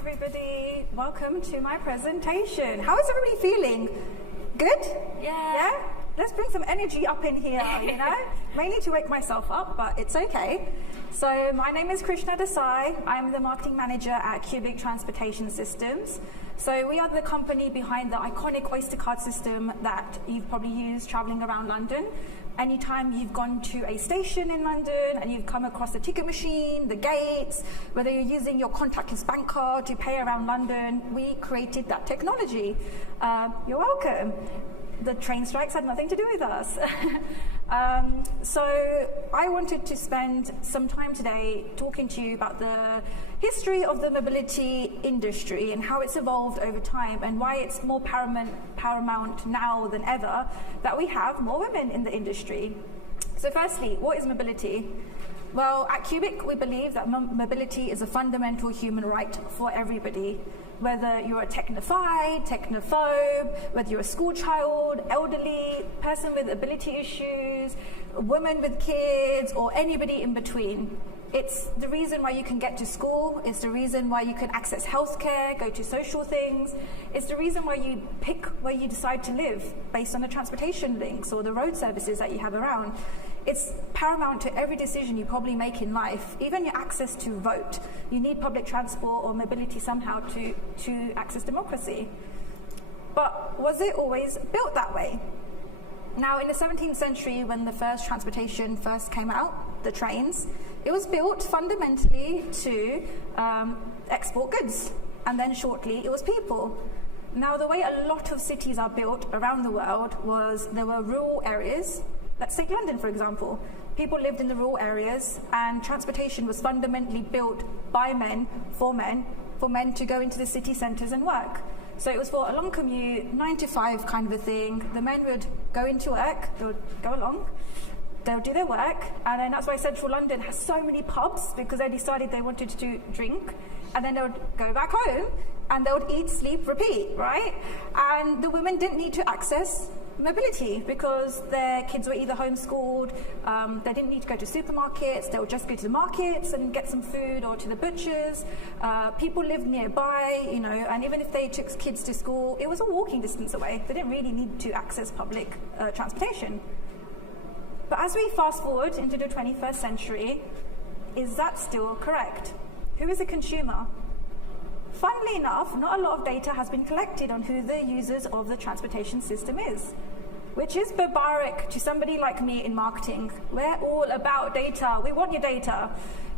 everybody. Welcome to my presentation. How is everybody feeling? Good? Yeah? Let's bring some energy up in here, Mainly to wake myself up, but it's okay. So my name is Krishna Desai. I'm the marketing manager at Cubic Transportation Systems. So we are the company behind the iconic Oyster card system that you've probably used traveling around London. Anytime you've gone to a station in London and you've come across the ticket machine, the gates, whether you're using your contactless bank card to pay around London, we created that technology. You're welcome. The train strikes had nothing to do with us. So I wanted to spend some time today talking to you about the history of the mobility industry and how it's evolved over time and why it's more paramount now than ever that we have more women in the industry. So firstly, what is mobility? Well, at Cubic, we believe that mobility is a fundamental human right for everybody. Whether you're a technophile, technophobe, whether you're a school child, elderly, person with ability issues, a woman with kids, or anybody in between. It's the reason why you can get to school. It's the reason why you can access healthcare, go to social things. It's the reason why you pick where you decide to live based on the transportation links or the road services that you have around. It's paramount to every decision you probably make in life, even your access to vote. You need public transport or mobility somehow to access democracy. But was it always built that way? Now, in the 17th century, when the first transportation first came out, the trains, it was built fundamentally to export goods, and then shortly it was people. Now, the way a lot of cities are built around the world was there were rural areas. Let's take London, for example. People lived in the rural areas, and transportation was fundamentally built by men, for men to go into the city centres and work. So it was for a long commute, 9 to 5 kind of a thing. The men would go into work, they would go along, they would do their work, and then that's why central London has so many pubs, because they decided they wanted to drink, and then they would go back home, and they would eat, sleep, repeat, right? And the women didn't need to access mobility because their kids were either homeschooled, they didn't need to go to supermarkets, they would just go to the markets and get some food or to the butchers. People lived nearby, and even if they took kids to school, it was a walking distance away. They didn't really need to access public transportation. But as we fast forward into the 21st century, is that still correct? Who is a consumer? Funnily enough, not a lot of data has been collected on who the users of the transportation system is, which is barbaric to somebody like me in marketing. We're all about data. We want your data.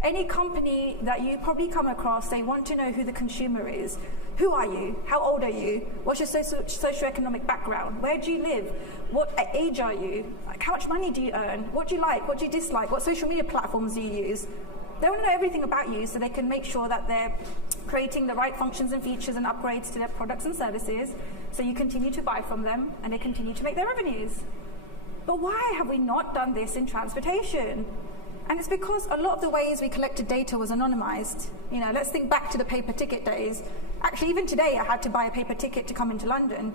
Any company that you probably come across, they want to know who the consumer is. Who are you? How old are you? What's your socioeconomic background? Where do you live? What age are you? Like, how much money do you earn? What do you like? What do you dislike? What social media platforms do you use? They want to know everything about you so they can make sure that they're creating the right functions and features and upgrades to their products and services so you continue to buy from them and they continue to make their revenues. But why have we not done this in transportation? And it's because a lot of the ways we collected data was anonymized. Let's think back to the paper ticket days. Actually, even today, I had to buy a paper ticket to come into London.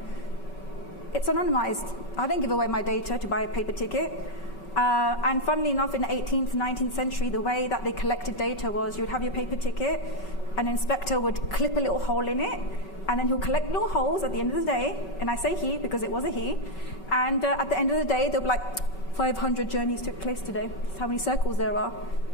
It's anonymized. I didn't give away my data to buy a paper ticket. And funnily enough, in the 18th, 19th century, the way that they collected data was you would have your paper ticket, an inspector would clip a little hole in it, and then he'll collect little holes at the end of the day, and I say he because it was a he, and at the end of the day, they'll be like, 500 journeys took place today. That's how many circles there are.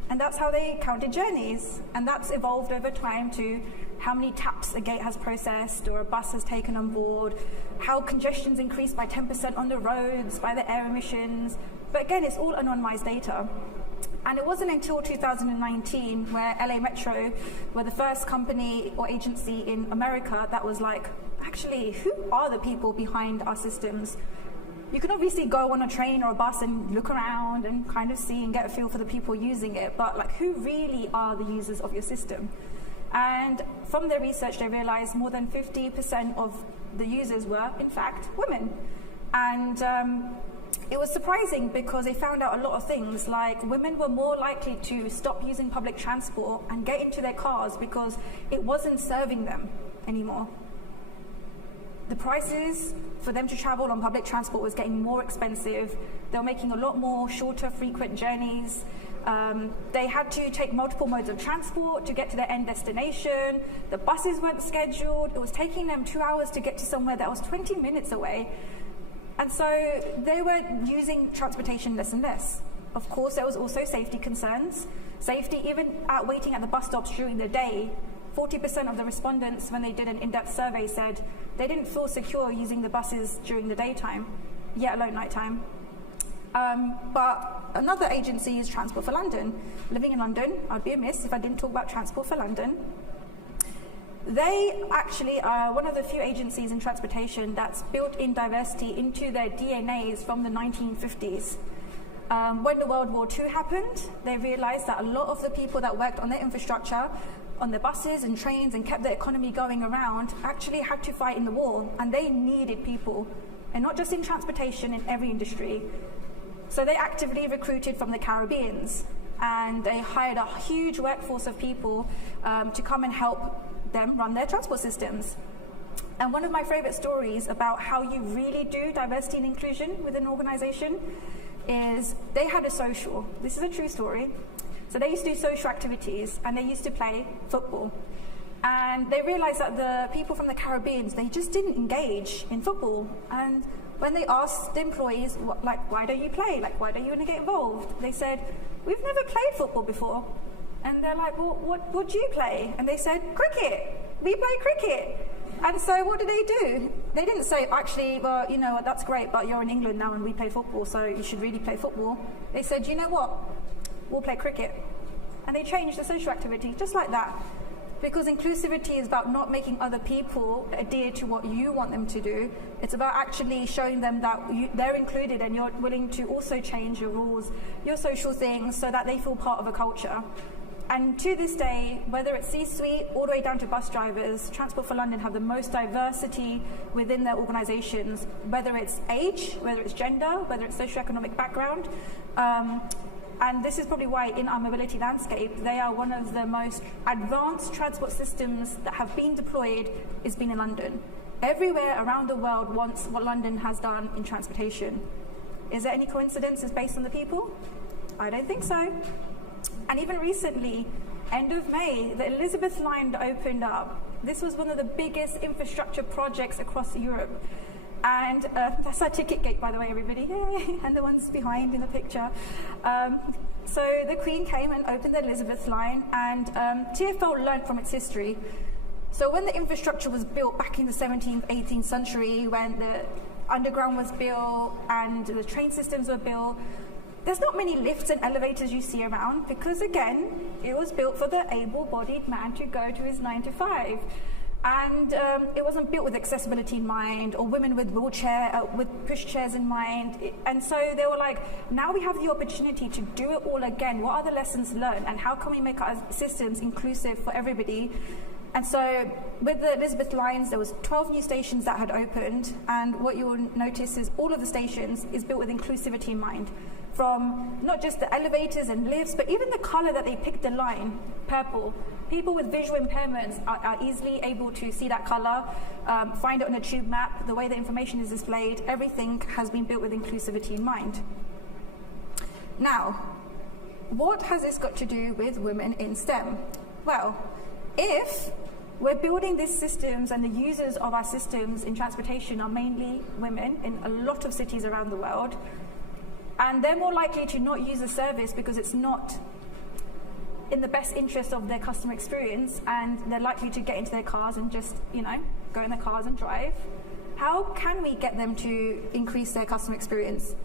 And that's how they counted journeys. And that's evolved over time to how many taps a gate has processed or a bus has taken on board, how congestion's increased by 10% on the roads, by the air emissions. But again, it's all anonymized data. And it wasn't until 2019 where LA Metro were the first company or agency in America that was like, actually, who are the people behind our systems? You can obviously go on a train or a bus and look around and kind of see and get a feel for the people using it, but who really are the users of your system? And from their research, they realized more than 50% of the users were, in fact, women. And it was surprising because they found out a lot of things, like women were more likely to stop using public transport and get into their cars because it wasn't serving them anymore. The prices for them to travel on public transport was getting more expensive. They were making a lot more shorter, frequent journeys. They had to take multiple modes of transport to get to their end destination. The buses weren't scheduled. It was taking them 2 hours to get to somewhere that was 20 minutes away. And so they were using transportation less and less. Of course, there was also safety concerns. Safety, even at waiting at the bus stops during the day, 40% of the respondents, when they did an in-depth survey, said they didn't feel secure using the buses during the daytime, yet alone nighttime. But another agency is Transport for London. Living in London, I'd be amiss if I didn't talk about Transport for London. They actually are one of the few agencies in transportation that's built in diversity into their DNAs from the 1950s. When the World War II happened, they realized that a lot of the people that worked on their infrastructure, on the buses and trains and kept the economy going around, actually had to fight in the war, and they needed people, and not just in transportation, in every industry. So they actively recruited from the Caribbeans, and they hired a huge workforce of people to come and help them run their transport systems. And one of my favorite stories about how you really do diversity and inclusion within an organization is they had a social. This is a true story. So they used to do social activities, and they used to play football. And they realized that the people from the Caribbean, they just didn't engage in football. And when they asked the employees, why don't you play? Why don't you want to get involved? They said, we've never played football before. And they're like, well, what do you play? And they said, cricket. We play cricket. And so what did they do? They didn't say, actually, well, you know, that's great, but you're in England now and we play football, so you should really play football. They said, you know what? We'll play cricket. And they changed the social activity, just like that. Because inclusivity is about not making other people adhere to what you want them to do. It's about actually showing them that they're included and you're willing to also change your rules, your social things, so that they feel part of a culture. And to this day, whether it's C-suite all the way down to bus drivers, Transport for London have the most diversity within their organisations, whether it's age, whether it's gender, whether it's socioeconomic background. And this is probably why in our mobility landscape, they are one of the most advanced transport systems that have been deployed is been in London. Everywhere around the world wants what London has done in transportation. Is there any coincidences based on the people? I don't think so. And even recently, end of May, the Elizabeth line opened up. This was one of the biggest infrastructure projects across Europe. And that's our ticket gate, by the way, everybody. Yay! And the ones behind in the picture. So the Queen came and opened the Elizabeth line, and TfL learned from its history. So when the infrastructure was built back in the 17th, 18th century, when the underground was built and the train systems were built, there's not many lifts and elevators you see around because, again, it was built for the able-bodied man to go to his 9 to 5. And it wasn't built with accessibility in mind or women with with pushchairs in mind. And so they were like, now we have the opportunity to do it all again. What are the lessons learned and how can we make our systems inclusive for everybody? And so with the Elizabeth lines, there was 12 new stations that had opened. And what you will notice is all of the stations is built with inclusivity in mind. From not just the elevators and lifts, but even the color that they picked the line, purple. People with visual impairments are easily able to see that color, find it on a tube map, the way the information is displayed, everything has been built with inclusivity in mind. Now, what has this got to do with women in STEM? Well, if we're building these systems and the users of our systems in transportation are mainly women in a lot of cities around the world, and they're more likely to not use the service because it's not in the best interest of their customer experience, and they're likely to get into their cars and just, go in their cars and drive. How can we get them to increase their customer experience?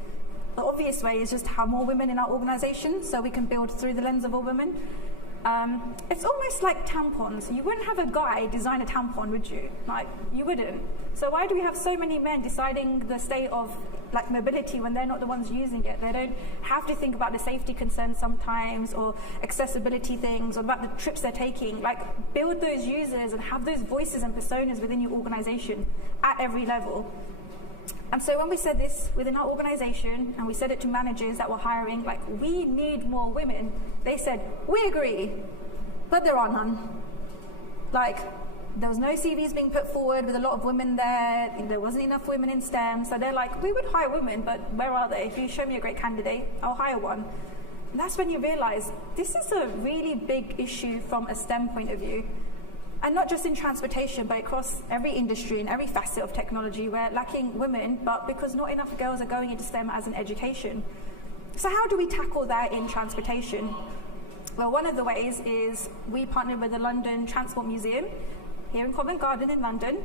The obvious way is just have more women in our organization so we can build through the lens of all women. It's almost like tampons. You wouldn't have a guy design a tampon, would you? You wouldn't. So why do we have so many men deciding the state of mobility when they're not the ones using it? They don't have to think about the safety concerns sometimes or accessibility things or about the trips they're taking. Build those users and have those voices and personas within your organization at every level. And so when we said this within our organization and we said it to managers that were hiring, we need more women, they said, we agree, but there are none. There was no CVs being put forward with a lot of women there. There wasn't enough women in STEM. So they're like, we would hire women, but where are they? If you show me a great candidate, I'll hire one. And that's when you realize this is a really big issue from a STEM point of view. And not just in transportation, but across every industry and every facet of technology, we're lacking women, but because not enough girls are going into STEM as an education. So how do we tackle that in transportation? Well, one of the ways is we partnered with the London Transport Museum here in Covent Garden in London.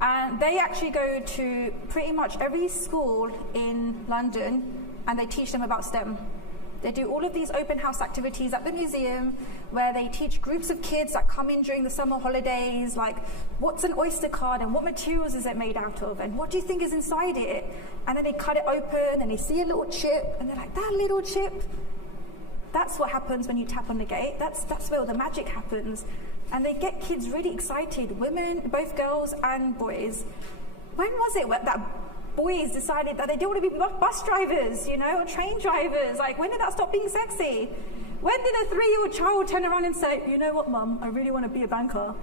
And they actually go to pretty much every school in London and they teach them about STEM. They do all of these open house activities at the museum where they teach groups of kids that come in during the summer holidays, like what's an Oyster card and what materials is it made out of and what do you think is inside it? And then they cut it open and they see a little chip and they're like, that little chip? That's what happens when you tap on the gate. That's where the magic happens. And they get kids really excited, women, both girls and boys. When was it that boys decided that they didn't want to be bus drivers, or train drivers? Like, when did that stop being sexy? When did a 3-year-old child turn around and say, you know what, Mum, I really want to be a banker?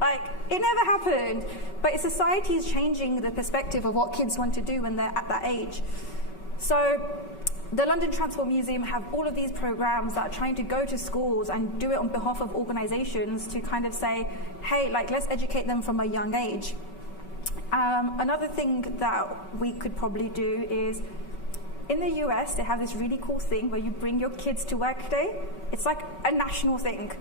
Like, it never happened. But society is changing the perspective of what kids want to do when they're at that age. So the London Transport Museum have all of these programs that are trying to go to schools and do it on behalf of organizations to kind of say, hey, let's educate them from a young age. Another thing that we could probably do is, in the US, they have this really cool thing where you bring your kids to work day. It's like a national thing.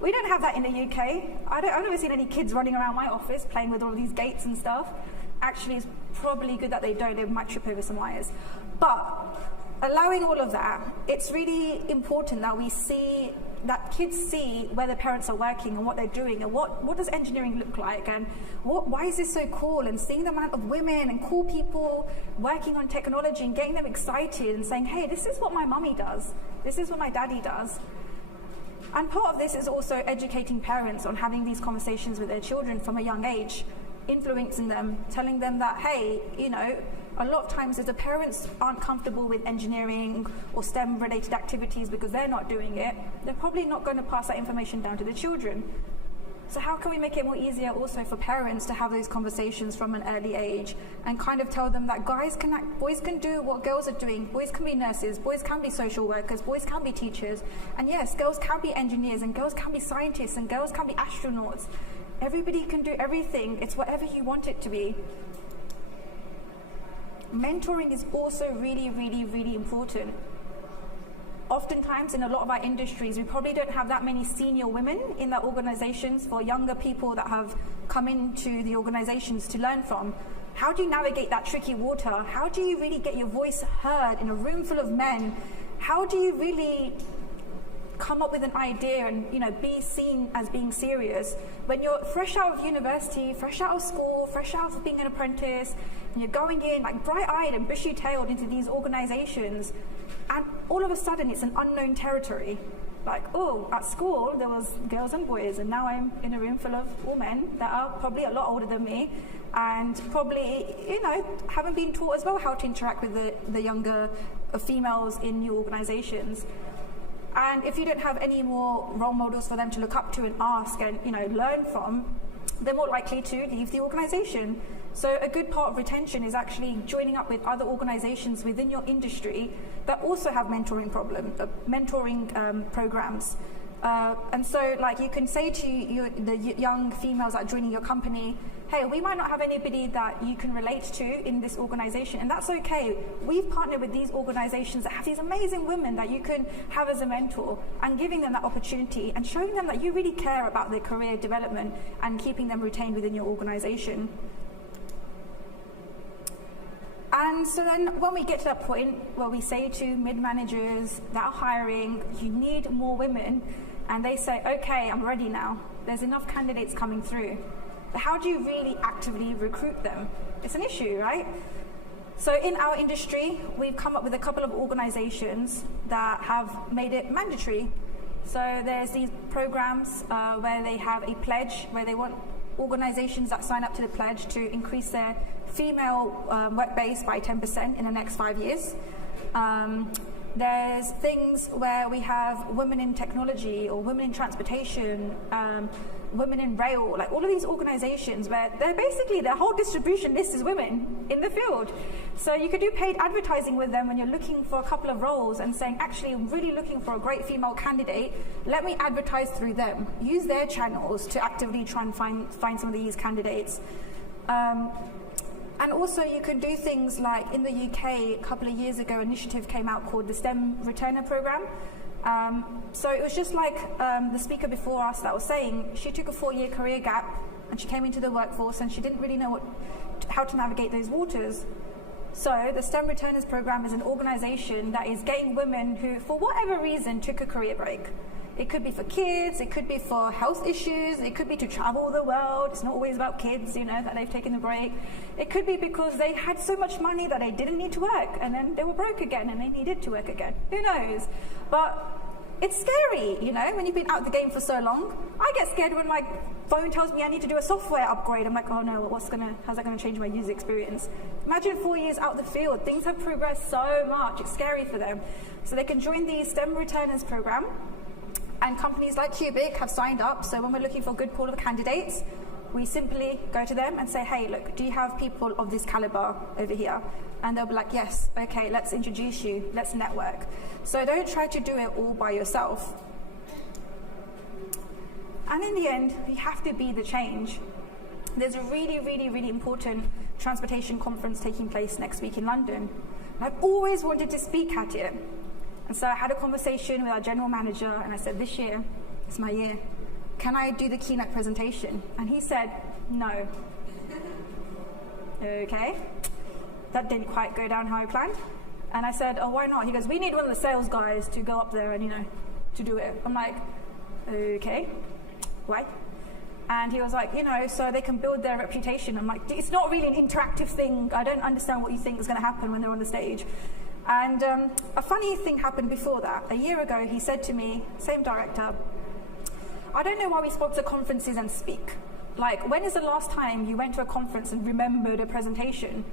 We don't have that in the UK. I've never seen any kids running around my office playing with all of these gates and stuff. Actually, it's probably good that they don't. They might trip over some wires. But allowing all of that, it's really important that kids see where their parents are working and what they're doing and what does engineering look like and why is this so cool, and seeing the amount of women and cool people working on technology and getting them excited and saying, hey, this is what my mummy does, this is what my daddy does. And part of this is also educating parents on having these conversations with their children from a young age, influencing them, telling them that, hey, a lot of times if the parents aren't comfortable with engineering or STEM related activities because they're not doing it, they're probably not going to pass that information down to the children. So how can we make it more easier also for parents to have those conversations from an early age and kind of tell them that boys can do what girls are doing, boys can be nurses, boys can be social workers, boys can be teachers, and yes, girls can be engineers and girls can be scientists and girls can be astronauts. Everybody can do everything, it's whatever you want it to be. Mentoring is also really, really, really important. Oftentimes in a lot of our industries, we probably don't have that many senior women in their organizations for younger people that have come into the organizations to learn from. How do you navigate that tricky water? How do you really get your voice heard in a room full of men? How do you really come up with an idea and be seen as being serious when you're fresh out of university, fresh out of school, fresh out of being an apprentice, and you're going in like bright-eyed and bushy-tailed into these organizations, and all of a sudden it's an unknown territory. Like, oh, at school there was girls and boys, and now I'm in a room full of all men that are probably a lot older than me and probably haven't been taught as well how to interact with the younger females in new organizations. And if you don't have any more role models for them to look up to and ask and learn from, they're more likely to leave the organization. So a good part of retention is actually joining up with other organizations within your industry that also have mentoring programs. And so you can say to the young females that are joining your company, hey, we might not have anybody that you can relate to in this organization, and that's okay. We've partnered with these organizations that have these amazing women that you can have as a mentor, and giving them that opportunity and showing them that you really care about their career development and keeping them retained within your organization. And so then when we get to that point where we say to mid-managers that are hiring, you need more women, and they say, okay, I'm ready now. There's enough candidates coming through. But how do you really actively recruit them? It's an issue, right? So in our industry, we've come up with a couple of organizations that have made it mandatory. So there's these programs where they have a pledge, where they want organizations that sign up to the pledge to increase their female work base by 10% in the next 5 years. There's things where we have women in technology or women in transportation, women in rail, like all of these organizations where their whole distribution list is women in the field. So you could do paid advertising with them when you're looking for a couple of roles and saying, actually, I'm really looking for a great female candidate. Let me advertise through them. Use their channels to actively try and find some of these candidates. And also you can do things like in the UK, a couple of years ago, an initiative came out called the STEM Returner Programme. So it was just like the speaker before us that was saying, she took a 4-year career gap and she came into the workforce and she didn't really know how to navigate those waters. So the STEM Returners Programme is an organisation that is getting women who, for whatever reason, took a career break. It could be for kids, it could be for health issues, it could be to travel the world. It's not always about kids, that they've taken the break. It could be because they had so much money that they didn't need to work and then they were broke again and they needed to work again. Who knows? But it's scary, when you've been out the game for so long. I get scared when my phone tells me I need to do a software upgrade. I'm like, oh no, how's that going to change my user experience? Imagine 4 years out the field. Things have progressed so much. It's scary for them. So they can join the STEM Returners Programme. And companies like Cubic have signed up. So when we're looking for a good pool of candidates, we simply go to them and say, hey, look, do you have people of this caliber over here? And they'll be like, yes, okay, let's introduce you, let's network. So don't try to do it all by yourself. And in the end, you have to be the change. There's a really, really, really important transportation conference taking place next week in London. I've always wanted to speak at it. And so I had a conversation with our general manager and I said, this year, it's my year. Can I do the keynote presentation? And he said, no. Okay. That didn't quite go down how I planned. And I said, oh, why not? He goes, we need one of the sales guys to go up there and, to do it. I'm like, okay, why? And he was like, so they can build their reputation. I'm like, it's not really an interactive thing. I don't understand what you think is going to happen when they're on the stage. And a funny thing happened before that. A year ago, he said to me, same director, I don't know why we sponsor conferences and speak. Like, when is the last time you went to a conference and remembered a presentation?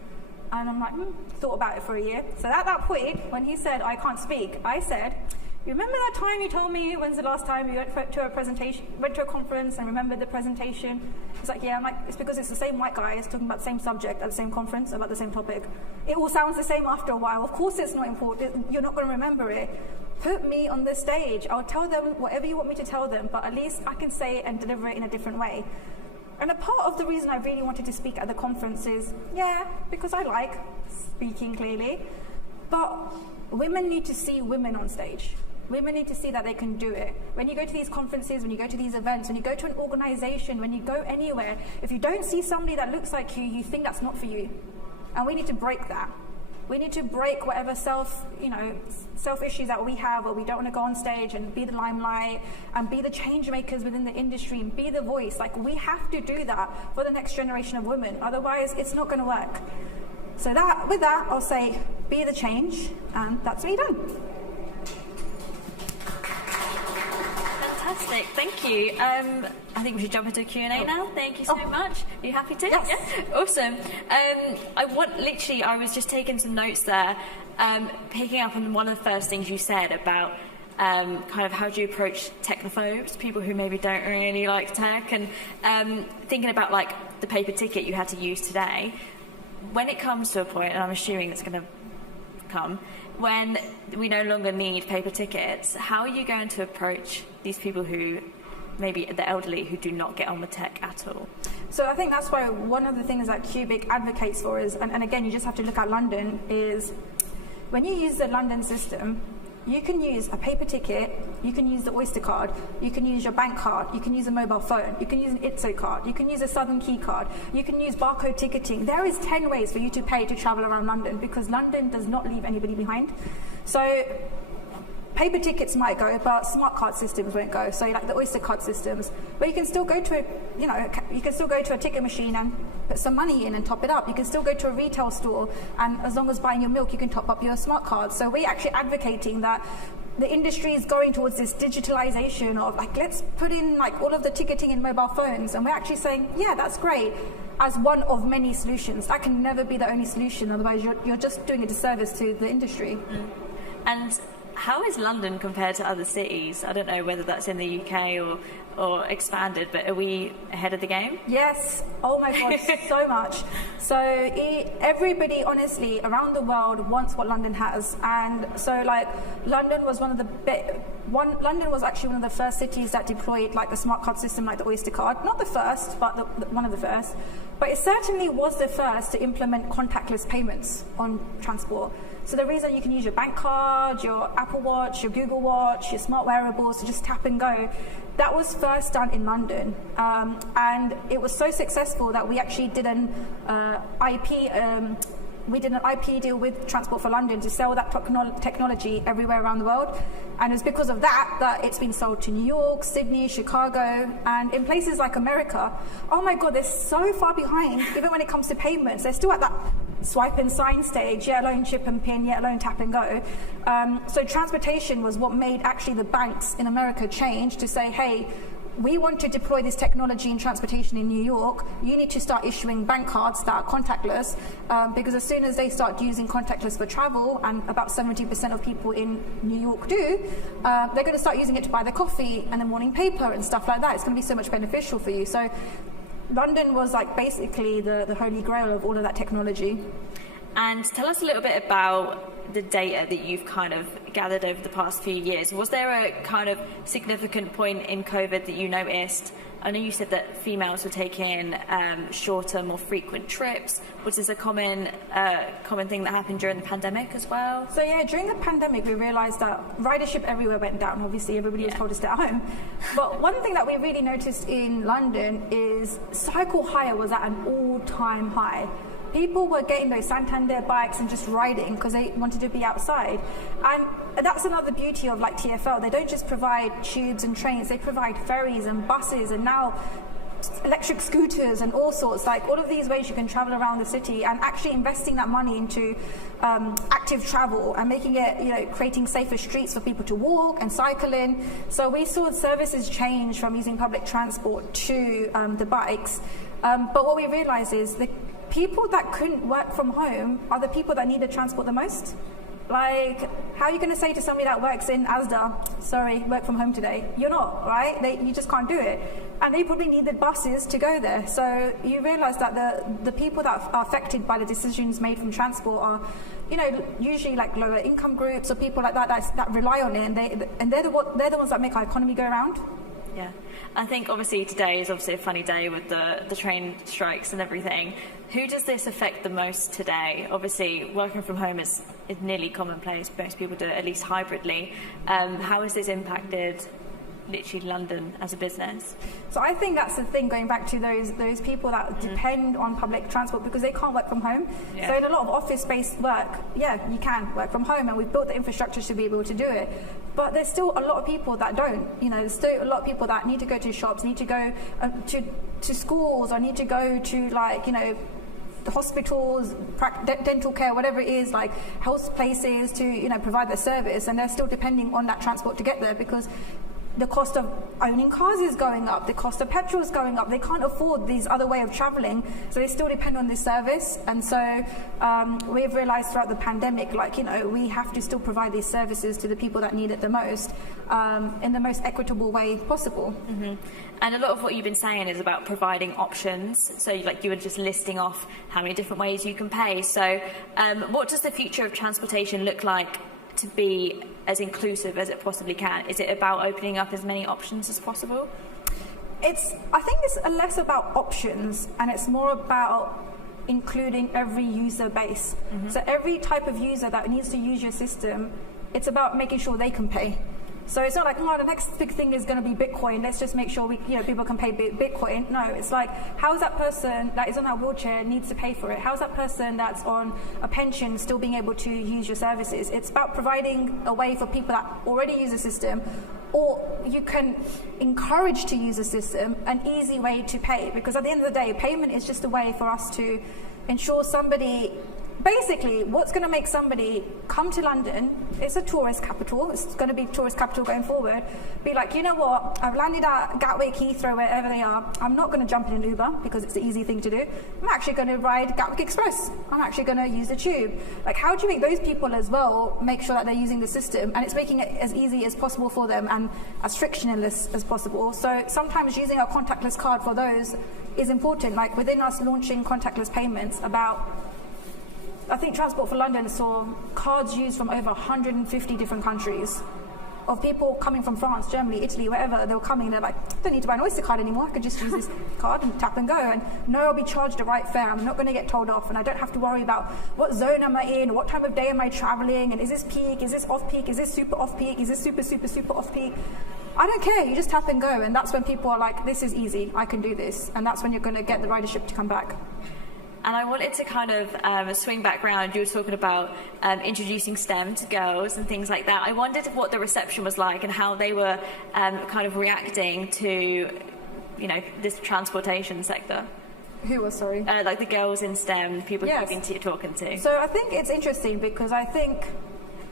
And I'm like, thought about it for a year. So at that point, when he said, I can't speak, I said, you remember that time you told me when's the last time you went to a conference and remembered the presentation? He's like, yeah. I'm like, it's because it's the same white guys talking about the same subject at the same conference about the same topic. It all sounds the same after a while. Of course it's not important. You're not going to remember it. Put me on the stage. I'll tell them whatever you want me to tell them, but at least I can say it and deliver it in a different way. And a part of the reason I really wanted to speak at the conference is, because I like speaking clearly, but women need to see women on stage. Women need to see that they can do it. When you go to these conferences, when you go to these events, when you go to an organization, when you go anywhere, if you don't see somebody that looks like you, you think that's not for you. And we need to break that. We need to break whatever self issues that we have, where we don't want to go on stage and be the limelight and be the change makers within the industry and be the voice. Like, we have to do that for the next generation of women. Otherwise, it's not going to work. So with that, I'll say, be the change, and that's me done. Fantastic, thank you. I think we should jump into Q&A now. Thank you so much. Are you happy to? Yes. Yeah? Awesome. I was just taking some notes there, picking up on one of the first things you said about kind of how do you approach technophobes, people who maybe don't really like tech, and thinking about like the paper ticket you had to use today. When it comes to a point, and I'm assuming it's going to come, when we no longer need paper tickets, how are you going to approach these people who, maybe the elderly, who do not get on with tech at all? So I think that's why one of the things that Cubic advocates for is, and again, you just have to look at London, is when you use the London system, you can use a paper ticket, you can use the Oyster card, you can use your bank card, you can use a mobile phone, you can use an ITSO card, you can use a Southern Key card, you can use barcode ticketing. There is 10 ways for you to pay to travel around London, because London does not leave anybody behind. So paper tickets might go, but smart card systems won't go. So like the Oyster card systems, but you can still go to a ticket machine and put some money in and top it up. You can still go to a retail store, and as long as buying your milk, you can top up your smart card. So we're actually advocating that the industry is going towards this digitalization of like, let's put in like all of the ticketing in mobile phones. And we're actually saying, yeah, that's great, as one of many solutions. That can never be the only solution. Otherwise, you're just doing a disservice to the industry. And how is London compared to other cities? I don't know whether that's in the UK or expanded, but are we ahead of the game? Yes. Oh my God, so much. So everybody, honestly, around the world wants what London has, and so like London was London was actually one of the first cities that deployed like the smart card system, like the Oyster card. Not the first, but one of the first. But it certainly was the first to implement contactless payments on transport. So the reason you can use your bank card, your Apple Watch, your Google Watch, your smart wearables to just tap and go, that was first done in London. And it was so successful that we actually did an IP deal with Transport for London to sell that technology everywhere around the world. And it's because of that it's been sold to New York, Sydney, Chicago, and in places like America. Oh my God, they're so far behind, even when it comes to payments. They're still at that swipe and sign stage, yet alone chip and pin, yet alone tap and go. So transportation was what made actually the banks in America change to say, hey, we want to deploy this technology in transportation in New York. You need to start issuing bank cards that are contactless, because as soon as they start using contactless for travel, and about 70% of people in New York do, they're going to start using it to buy their coffee and the morning paper and stuff like that. It's going to be so much beneficial for you. So London was like basically the holy grail of all of that technology. And tell us a little bit about the data that you've kind of gathered over the past few years. Was there a kind of significant point in COVID that you noticed? I know you said that females were taking shorter, more frequent trips. Was this a common thing that happened during the pandemic as well? So yeah, during the pandemic, we realised that ridership everywhere went down. Obviously, everybody was told to stay at home. But one thing that we really noticed in London is cycle hire was at an all-time high. People were getting those Santander bikes and just riding because they wanted to be outside. And that's another beauty of like TfL. They don't just provide tubes and trains, they provide ferries and buses and now electric scooters and all sorts, like all of these ways you can travel around the city, and actually investing that money into active travel and making it, creating safer streets for people to walk and cycle in. So we saw services change from using public transport to the bikes. But what we realized is the people that couldn't work from home are the people that needed transport the most. Like, how are you going to say to somebody that works in Asda, sorry, work from home today? You're not, right? You just can't do it. And they probably needed buses to go there. So you realise that the people that are affected by the decisions made from transport are, usually like lower income groups or people like that rely on it, and they're the ones that make our economy go around. Yeah, I think obviously today is obviously a funny day with the train strikes and everything. Who does this affect the most today? Obviously, working from home is nearly commonplace. Most people do it at least hybridly. How has this impacted literally London as a business? So I think that's the thing, going back to those people that depend on public transport because they can't work from home. Yeah. So in a lot of office-based work, you can work from home, and we've built the infrastructure to be able to do it. But there's still a lot of people that don't. There's still a lot of people that need to go to shops, need to go to schools, or need to go to hospitals, dental care, whatever it is, like health places to provide their service, and they're still depending on that transport to get there because the cost of owning cars is going up, the cost of petrol is going up, they can't afford these other way of travelling, so they still depend on this service. And so we've realised throughout the pandemic, we have to still provide these services to the people that need it the most in the most equitable way possible. Mm-hmm. And a lot of what you've been saying is about providing options. So you were just listing off how many different ways you can pay. So what does the future of transportation look like to be as inclusive as it possibly can? Is it about opening up as many options as possible? I think it's less about options and it's more about including every user base. Mm-hmm. So every type of user that needs to use your system, it's about making sure they can pay. So it's not like, the next big thing is going to be Bitcoin. Let's just make sure people can pay Bitcoin. No, it's like, how's that person that is on that wheelchair needs to pay for it? How's that person that's on a pension still being able to use your services? It's about providing a way for people that already use the system, or you can encourage to use the system, an easy way to pay. Because at the end of the day, payment is just a way for us to ensure somebody basically, what's going to make somebody come to London, it's a tourist capital, it's going to be tourist capital going forward, be like, you know what, I've landed at Gatwick, Heathrow, wherever they are, I'm not going to jump in an Uber because it's the easy thing to do. I'm actually going to ride Gatwick Express. I'm actually going to use the tube. Like, how do you make those people as well make sure that they're using the system and it's making it as easy as possible for them and as frictionless as possible? So sometimes using a contactless card for those is important. Like within us launching contactless payments, I think Transport for London saw cards used from over 150 different countries of people coming from France, Germany, Italy, wherever they were coming. They're like, I don't need to buy an Oyster card anymore. I could just use this card and tap and go. And no, I'll be charged the right fare. I'm not going to get told off. And I don't have to worry about what zone am I in, what time of day am I traveling, and is this peak, is this off peak, is this super off peak, is this super, super, super off peak? I don't care. You just tap and go. And that's when people are like, this is easy. I can do this. And that's when you're going to get the ridership to come back. And I wanted to kind of swing back round. You were talking about introducing STEM to girls and things like that. I wondered what the reception was like and how they were kind of reacting to, this transportation sector. Who was, sorry? Like the girls in STEM, people you've been talking to. So I think it's interesting because I think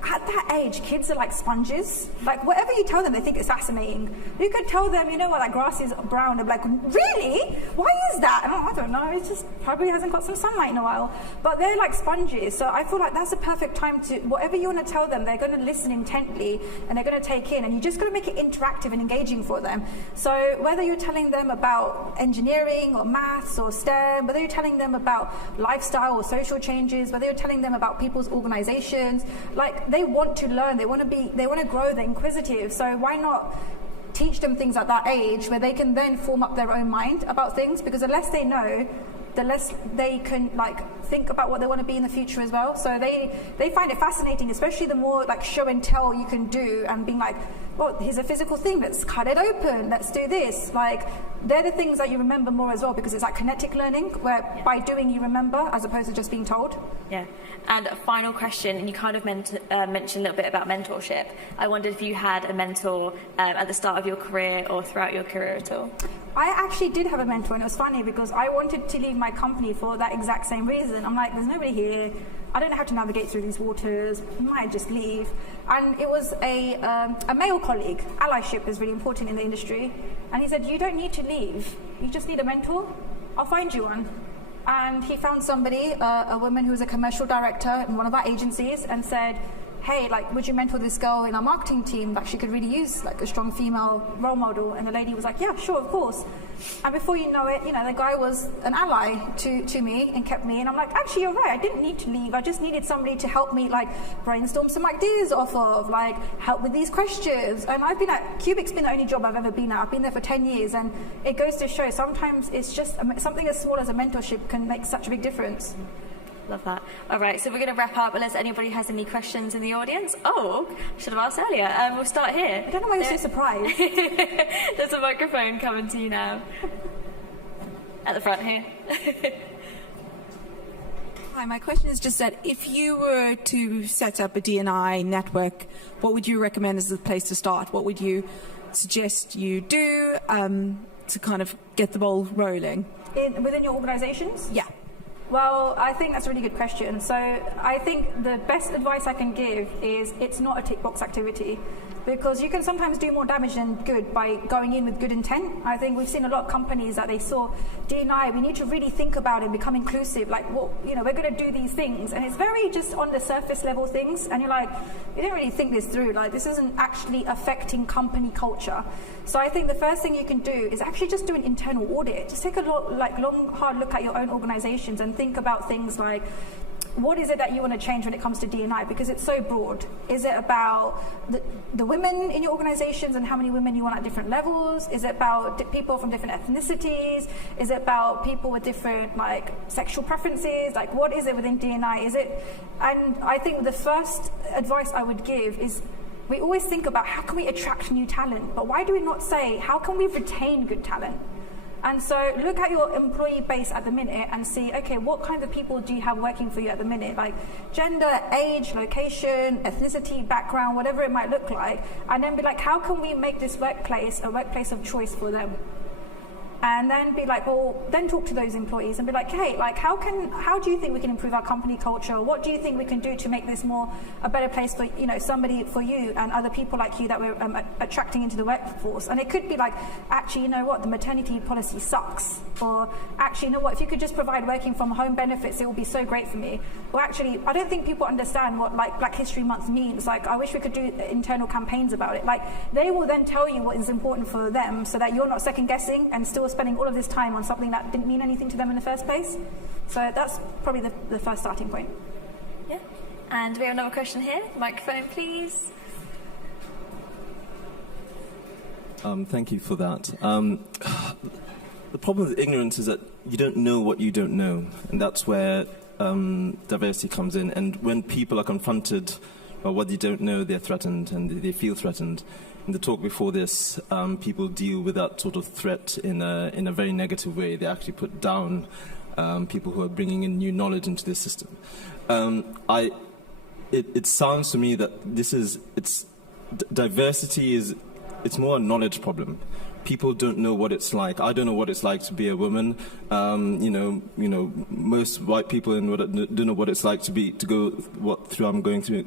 at that age, kids are like sponges. Like whatever you tell them, they think it's fascinating. You could tell them, you know what, that grass is brown. They're like, really? Why is that? And I don't know. It just probably hasn't got some sunlight in a while. But they're like sponges. So I feel like that's a perfect time to, whatever you want to tell them, they're going to listen intently and they're going to take in. And you just got to make it interactive and engaging for them. So whether you're telling them about engineering or maths or STEM, whether you're telling them about lifestyle or social changes, whether you're telling them about people's organizations, like they want to learn, they want to grow, they're inquisitive. So why not teach them things at that age where they can then form up their own mind about things? Because the less they know, the less they can think about what they want to be in the future as well. So they find it fascinating, especially the more show and tell you can do and being like, oh, here's a physical thing, let's cut it open, let's do this. They're the things that you remember more as well, because it's like kinetic learning where by doing you remember as opposed to just being told. Yeah. And a final question, and you kind of mentioned a little bit about mentorship. I wondered if you had a mentor at the start of your career or throughout your career at all. I actually did have a mentor, and it was funny because I wanted to leave my company for that exact same reason. I'm like, there's nobody here. I don't know how to navigate through these waters. I might just leave. And it was a male colleague. Allyship is really important in the industry. And he said, you don't need to leave. You just need a mentor. I'll find you one. And he found somebody, a woman who was a commercial director in one of our agencies, and said, hey, would you mentor this girl in our marketing team that she could really use a strong female role model? And the lady was like, yeah, sure, of course. And before you know it, the guy was an ally to me and kept me. And I'm like, actually, you're right. I didn't need to leave. I just needed somebody to help me brainstorm some ideas off of, help with these questions. And I've been at Cubic's been the only job I've ever been at. I've been there for 10 years. And it goes to show sometimes it's just something as small as a mentorship can make such a big difference. Love that. All right, so we're going to wrap up unless anybody has any questions in the audience. Oh, should have asked earlier. We'll start here. I don't know why you're so surprised. There's a microphone coming to you now. At the front here. Hi, my question is just that if you were to set up a D&I network, what would you recommend as the place to start? What would you suggest you do to kind of get the ball rolling? Within your organizations? Yeah. Well, I think that's a really good question. So I think the best advice I can give is it's not a tick box activity, because you can sometimes do more damage than good by going in with good intent. I think we've seen a lot of companies that they saw D&I, we need to really think about it, become inclusive, we're going to do these things, and it's very just on the surface level things, and you're like, you didn't really think this through, this isn't actually affecting company culture. So I think the first thing you can do is actually just do an internal audit. Just take a long, hard look at your own organizations and think about things like, what is it that you want to change when it comes to D&I? Because it's so broad. Is it about the women in your organizations and how many women you want at different levels? Is it about people from different ethnicities? Is it about people with different sexual preferences? What is it within D&I? And I think the first advice I would give is, we always think about how can we attract new talent, but why do we not say, how can we retain good talent? And so look at your employee base at the minute and see, okay, what kind of people do you have working for you at the minute? Gender, age, location, ethnicity, background, whatever it might look like. And then be how can we make this workplace a workplace of choice for them? and then be like, well, then talk to those employees and be like, hey, like how do you think we can improve our company culture? What do you think we can do to make this more a better place for, you know, somebody for you and other people like you that we're attracting into the workforce? And it could be like, actually, you know what, the maternity policy sucks, or actually, you know what, if you could just provide working from home benefits, it would be so great for me. Or actually, I don't think people understand what like Black History Month means. Like, I wish we could do internal campaigns about it. Like, they will then tell you what is important for them so that you're not second guessing and still spending all of this time on something that didn't mean anything to them in the first place. So that's probably the first starting point. Yeah. And we have another question here. Microphone, please. Thank you for that. The problem with ignorance is that you don't know what you don't know, and that's where diversity comes in. And when people are confronted by what they don't know, they're threatened, and they feel threatened. In the talk before this, people deal with that sort of threat in a very negative way. They actually put down people who are bringing in new knowledge into the system. It sounds to me that diversity is more a knowledge problem. People don't know what it's like. I don't know what it's like to be a woman. Most white people don't know what it's like to go through what I'm going through,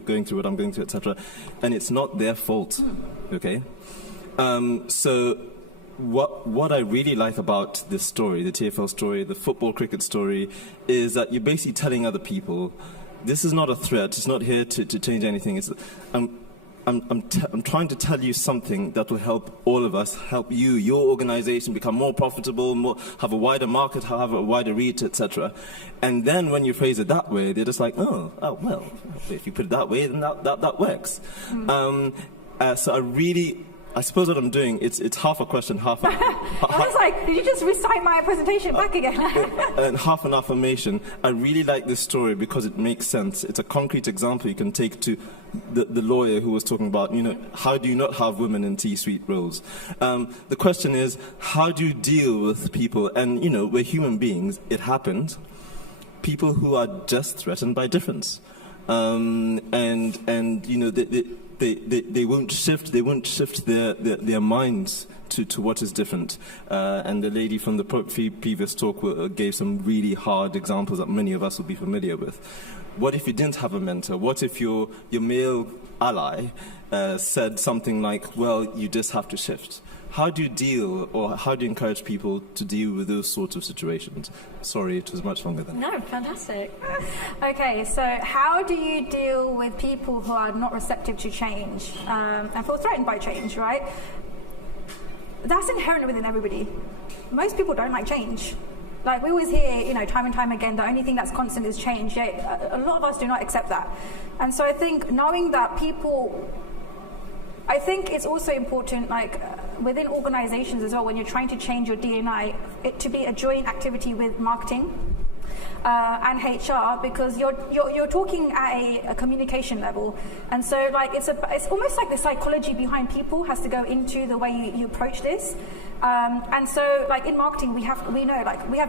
etc. And it's not their fault. Okay. So what I really like about this story, the TFL story, the football cricket story, is that you're basically telling other people, this is not a threat. It's not here to change anything. I'm trying to tell you something that will help all of us, help you, your organization become more profitable, have a wider market, have a wider reach, etc. And then when you phrase it that way, they're just like, oh well, if you put it that way, then that works. So I suppose what I'm doing, it's half a question, half a... I was like, did you just recite my presentation back again? And half an affirmation. I really like this story because it makes sense. It's a concrete example you can take to the lawyer who was talking about, how do you not have women in C-suite roles? The question is, how do you deal with people? And, we're human beings. It happened. People who are just threatened by difference. They won't shift their minds to what is different. And the lady from the previous talk gave some really hard examples that many of us will be familiar with. What if you didn't have a mentor? What if your male ally said something like, well, you just have to shift? How do you deal, or how do you encourage people to deal with those sorts of situations? Sorry, it was much longer than that. No, fantastic. Okay, so how do you deal with people who are not receptive to change and feel threatened by change, right? That's inherent within everybody. Most people don't like change. Like, we always hear, time and time again, the only thing that's constant is change. Yet a lot of us do not accept that. And so I think knowing that I think it's also important, within organizations as well, when you're trying to change your D&I, it to be a joint activity with marketing and HR, because you're talking at a communication level, and so it's almost like the psychology behind people has to go into the way you approach this. And so, in marketing, we have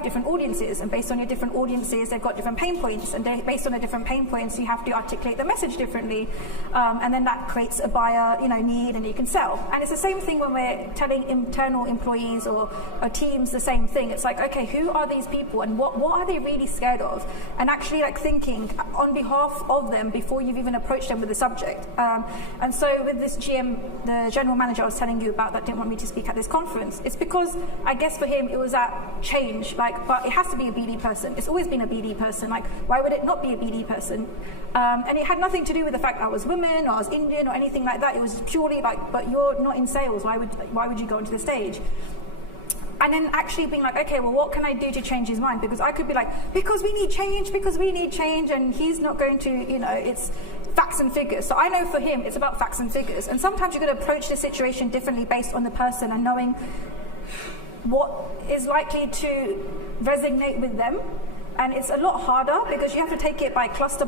different audiences, and based on your different audiences, they've got different pain points, and based on the different pain points, you have to articulate the message differently, and then that creates a buyer, need, and you can sell. And it's the same thing when we're telling internal employees or teams the same thing. It's like, okay, who are these people, and what are they really scared of? And actually, thinking on behalf of them before you've even approached them with the subject. And so, with this GM, the general manager I was telling you about that didn't want me to speak at this conference. It's because, I guess for him, it was that change, but it has to be a BD person. It's always been a BD person. Why would it not be a BD person? And it had nothing to do with the fact that I was women or I was Indian or anything like that. It was purely but you're not in sales. Why would you go onto the stage? And then actually being okay, well, what can I do to change his mind? Because I could be because we need change, and he's not going to, it's facts and figures. So I know for him, it's about facts and figures. And sometimes you're going to approach the situation differently based on the person and knowing what is likely to resonate with them. And it's a lot harder because you have to take it by cluster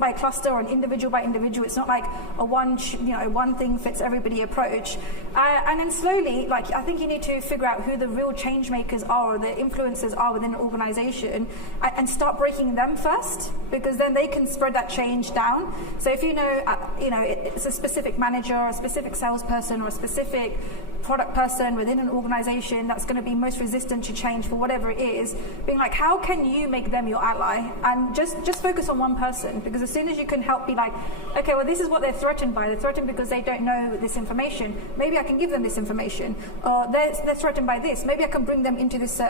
or an individual by individual. It's not like a one thing fits everybody approach. And then slowly, I think you need to figure out who the real change makers are or the influencers are within an organization and start breaking them first, because then they can spread that change down. So if it's a specific manager, or a specific salesperson, or a specific product person within an organization that's going to be most resistant to change for whatever it is, being like, how can you make them your ally? And just focus on one person, because as soon as you can help be like, okay, well, this is what they're threatened by. They're threatened because they don't know this information. Maybe I can give them this information. Or they're threatened by this. Maybe I can bring them into this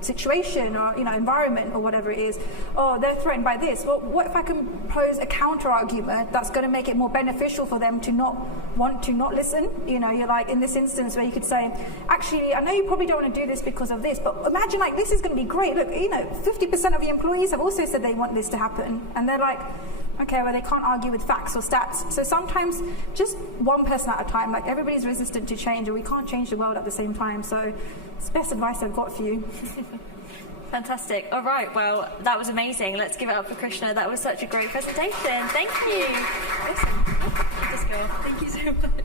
situation or environment or whatever it is. Or they're threatened by this. Well, what if I can pose a counter argument that's going to make it more beneficial for them to not want to not listen? You're like in this instance where you could say, actually, I know you probably don't want to do this because of this, but imagine like this is going to be great. Look, 50% of the employees have also said they want this to happen, and they're like, okay, well, they can't argue with facts or stats. So sometimes just one person at a time. Like, everybody's resistant to change, and we can't change the world at the same time. So it's the best advice I've got for you. Fantastic. All right, well, that was amazing. Let's give it up for Krishna. That was such a great presentation. Thank you. Awesome. Thank you so much.